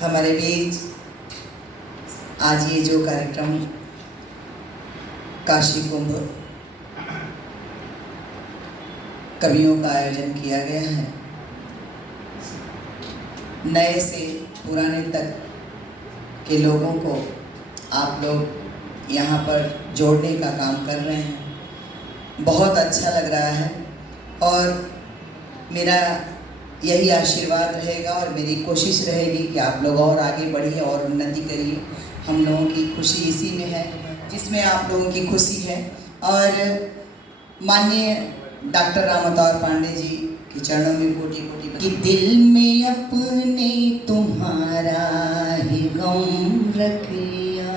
हमारे बीच आज ये जो कार्यक्रम काशी कुंभ कवियों का आयोजन किया गया है, नए से पुराने तक के लोगों को आप लोग यहाँ पर जोड़ने का काम कर रहे हैं। बहुत अच्छा लग रहा है और मेरा यही आशीर्वाद रहेगा और मेरी कोशिश रहेगी कि आप लोग और आगे बढ़िए और उन्नति करिए। हम लोगों की खुशी इसी में है जिसमें आप लोगों की खुशी है। और माननीय डॉक्टर राम अवतार पांडे जी के चरणों में कोटि कोटि कि दिल में अपने तुम्हारा ही गम रख लिया,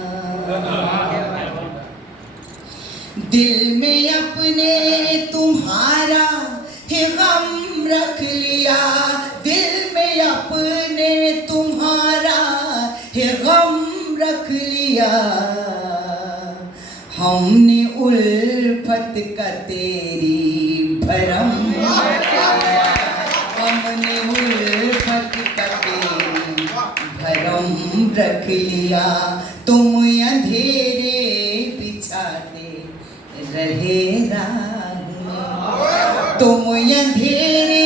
दिल में अपने तुम्हारा ही गम रख लिया, दिल में अपने तुम्हारा ही गम रख लिया। हमने उल्फत का तेरी भरम, हमने उल्फत का तेरी भरम रख लिया। तुम अंधेरे बिछाते रहे राह में, तुम अंधेरे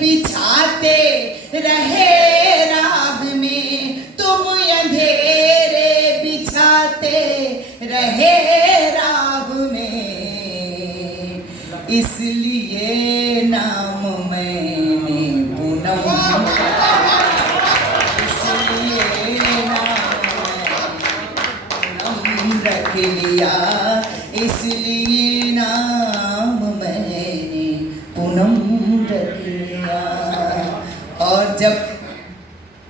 बिछाते रहे राह में, तुम अंधेरे बिछाते रहे राह में। इसलिए नाम मैंने पूनम, इसलिए नाम पूनम रख लिया, इसलिए नाम मैंने पूनम रख लिया। और जब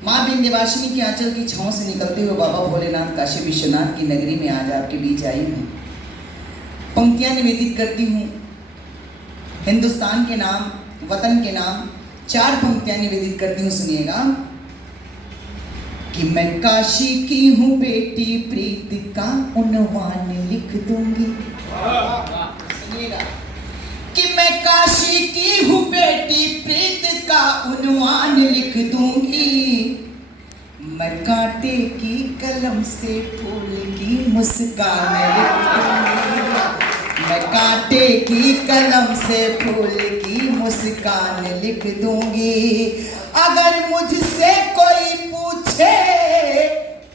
माँ विंध्यवासिनी के आंचल की छांव से निकलते हुए बाबा भोलेनाथ काशी विश्वनाथ की नगरी में आज आपके बीच आई हूँ, पंक्तियाँ निवेदित करती हूँ हिंदुस्तान के नाम, वतन के नाम। 4 पंक्तियाँ निवेदित करती हूँ, सुनिएगा। कि मैं काशी की हूँ बेटी, प्रीत का उन्वान लिख दूंगी। सुनिएगा कि मैं काशी की हूँ बेटी, प्रीत का उन्वान लिख दूंगी। मैं कांटे की कलम से फूल की मुस्कान लिख दूंगी, मैं कांटे की कलम से फूल की मुस्कान लिख दूंगी। अगर मुझसे कोई पूछे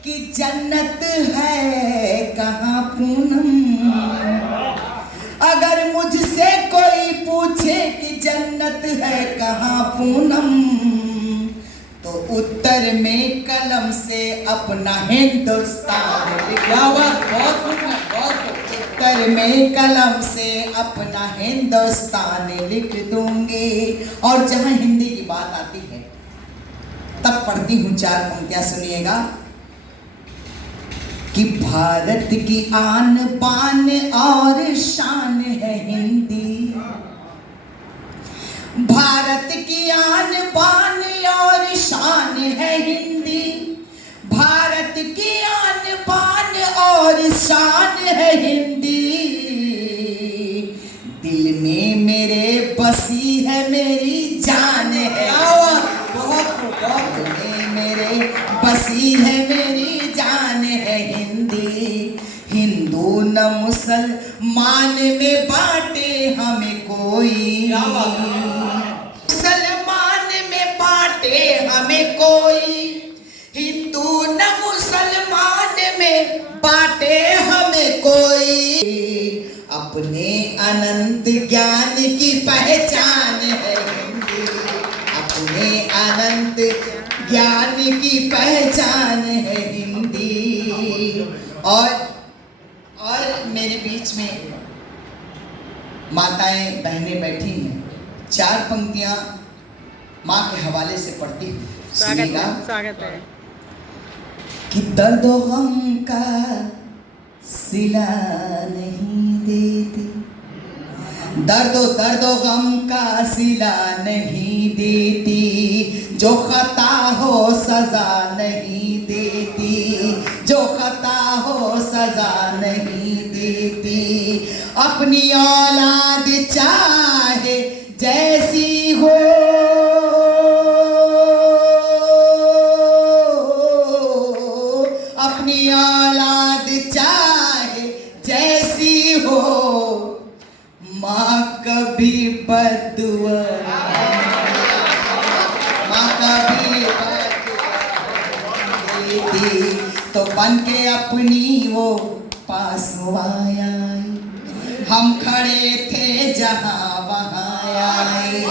कि जन्नत है कहाँ पूनम, अगर मुझसे कोई पूछे कि जन्नत है कहाँ पूनम, तो उत्तर में कलम से अपना हिंदुस्तान लिखा हुआ। उत्तर में कलम से अपना हिंदुस्तान लिख दूंगी। और जहां हिंदी की बात आती है तब पढ़ती हूँ 4 पंक्तियां, सुनिएगा। कि भारत की आन बान और शान है हिंदी, भारत की आन बान और शान है हिंदी, भारत की आन बान और शान है हिंदी। दिल में मेरे बसी है मेरी जान है, दिल में मेरे बसी है मेरी जान है हिंदी। हिंदू न मुसलमान में बांटे हमें कोई, मुसलमान में बांटे हमें कोई, हिंदू न मुसलमान में बांटे हमें कोई। अपने अनंत ज्ञान की पहचान है हिंदी, अपने अनंत ज्ञान की पहचान है हिंदी। और मेरे बीच में माताएं बहनें बैठी हैं। 4 पंक्तियां माँ के हवाले से पढ़ती हूँ, स्वागत है। कि दर्द गम का सिला नहीं देती, दर्द गम का सिला नहीं देती, जो खता हो सजा नहीं देती, जो खता हो सजा नहीं देती। अपनी औलाद चाहे जैसी हो, औलाद चाहे जैसी हो, माँ कभी बद्दुआ, माँ कभी बद्दुआ देती तो बन के अपनी वो पास आया। हम खड़े थे जहाँ वहाँ आई,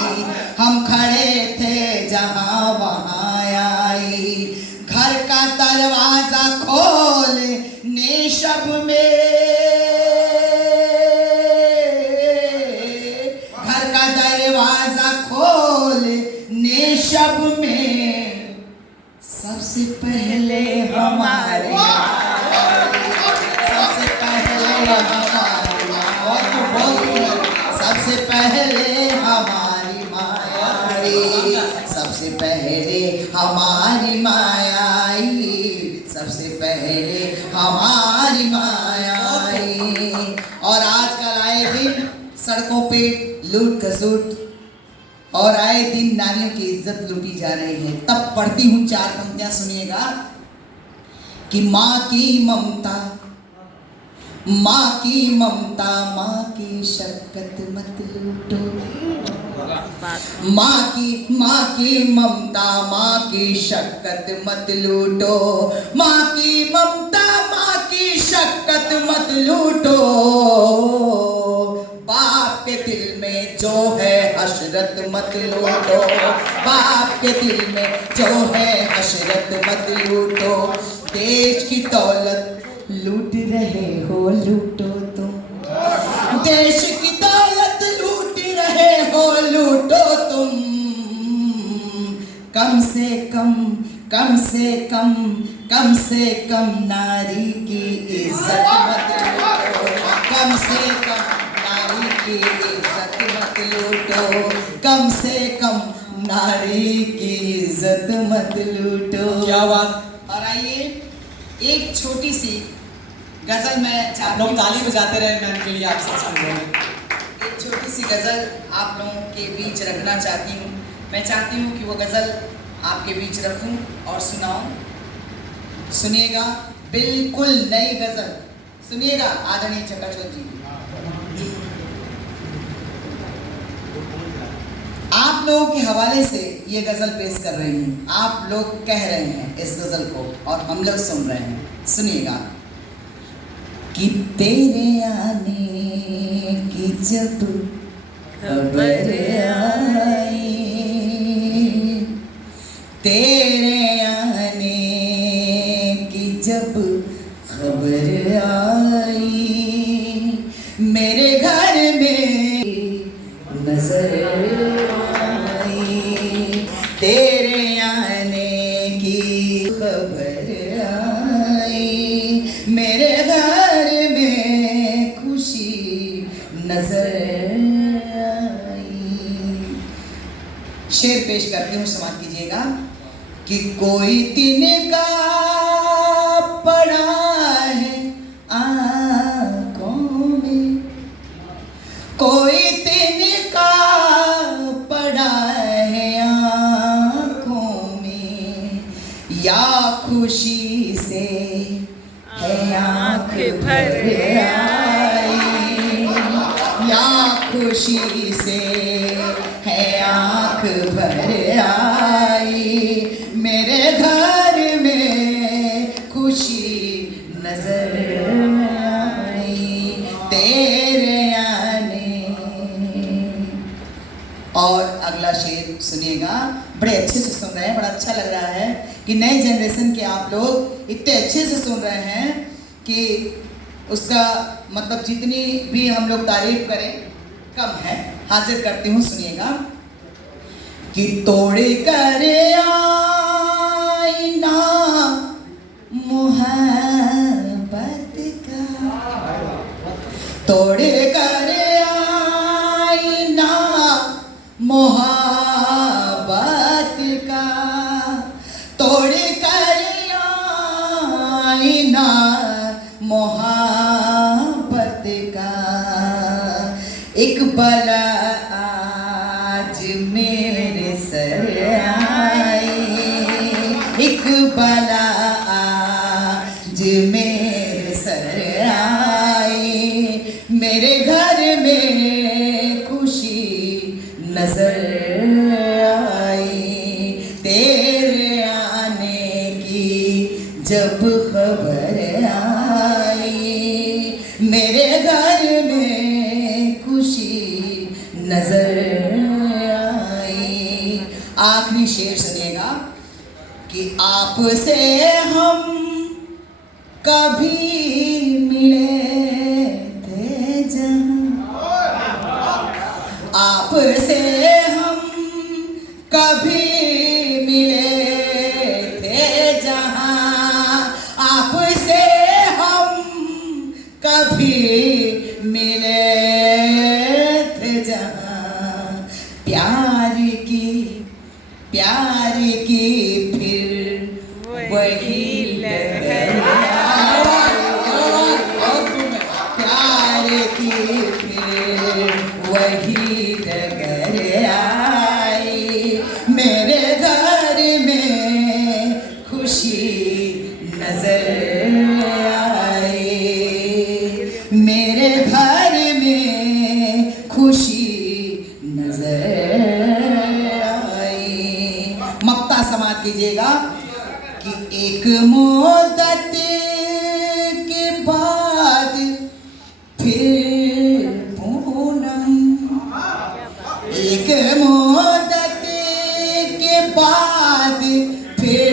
हम खड़े थे जहाँ वहाँ आई। घर का दरवाजा खोल ने शब में, घर का दरवाजा खोल ने शब में, सबसे पहले हमारे, सबसे पहले हमारी, सबसे पहले हमारी माया आई, सबसे पहले हमारी माया आई, सबसे पहले हमारी माया आई। और आजकल आए दिन सड़कों पे लूट खसूट और आए दिन नारियों की इज्जत लूटी जा रही है। तब पढ़ती हूँ 4 पंक्तियां, सुनिएगा कि माँ की ममता, माँ की ममता, माँ की शफ़क़त मत लूटो, माँ की ममता, माँ की शफ़क़त मत लूटो, माँ की ममता, माँ की शफ़क़त मत लूटो। बाप के दिल में जो है हसरत मत लूटो, बाप के दिल में जो है हसरत मत लूटो। देश की दौलत लूट रहे हो लूटो तुम, देश की दौलत लूट रहे हो लूटो तुम। कम से कम, कम से कम, कम से कम नारी की इज्जत मत लूटो, कम से कम नारी की इज्जत मत लूटो, कम से कम नारी की इज्जत मत लूटो। क्या बात। और आइए एक छोटी सी गजल मैं लोग ताली बजाते रहे मैम के लिए, आप सब समझो। एक छोटी सी गजल आप लोगों के बीच रखना चाहती हूँ। मैं चाहती हूँ कि वो गजल आपके बीच रखूँ और सुनाऊँ। सुनिएगा, बिल्कुल नई गजल सुनिएगा आदरणीय चकाचौध जी। आप लोगों के हवाले से ये गजल पेश कर रही हूँ। आप लोग कह रहे हैं इस गजल को और हम लोग सुन रहे हैं। सुनिएगा कि तेरे आने की जब खबर आई, तेरे आने की जब खबर आई, मेरे घर में नजर आई, तेरे आने की खबर आई, मेरे घर में खुशी नजर आई। शेर पेश करती हूँ, समाप्त कीजिएगा कि कोई तिनका पड़ा है आँखों में, कोई तिनका पड़ा है आँखों में, या खुशी से है आँख भर आई, या खुशी से है आँख भर आई, मेरे घर में खुशी नजर आई तेरे आने। और अगला शेर सुनिएगा, बड़े अच्छे से सुन रहे हैं, बड़ा अच्छा लग रहा है कि नए जनरेशन के आप लोग इतने अच्छे से सुन रहे हैं कि उसका मतलब जितनी भी हम लोग तारीफ करें कम है। हाजिर करती हूँ, सुनिएगा कि तोड़ कर आईना मोहब्बत का, तोड़ कर आईना मोहब्बत का, तोड़ कर आईना मोहब्बत का, एक बला आज मेरे सर आई, एक बला आज मेरे सर आई, मेरे घर में खुशी नजर आई। तेरे आने की जब खबर आई, मेरे घर में खुशी नजर आई। आखिरी शेर सुनिएगा कि आपसे हम कभी मिले थे जहाँ, आपसे हम कभी मिले थे जहाँ, आपसे हम कभी मिले थे जहाँ। प्यार की फिर वही लहर प्यार की फिर वही डगर आई, मेरे घर में खुशी नजर आई, मेरे घर में खुशी नजर आई। मक्ता समाप्त कीजिएगा कि एक मुद्दत के बाद फिर पूनम, एक मुद्दत के बाद फिर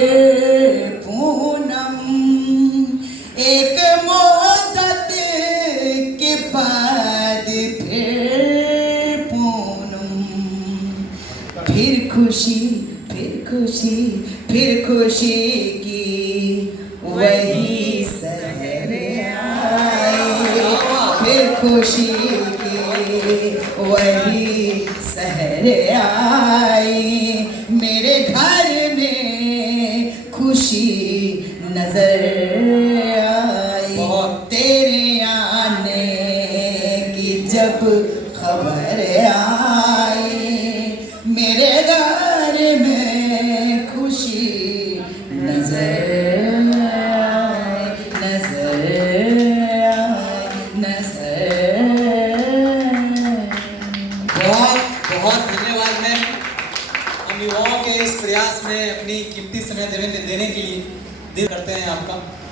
पूनम, एक मुद्दत के बाद फिर पूनम। फिर खुशी फिर खुशी की वही सहर आई, फिर खुशी की वही सहर आई, मेरे घर में खुशी नजर आई। तेरे आने की जब खबर आई, मेरे घर में खुशी नजर आई, नजर आई, नजर आई। बहुत बहुत धन्यवाद मैम, हम युवाओं के इस प्रयास में अपनी कीमती समय देने के लिए दिल करते हैं आपका।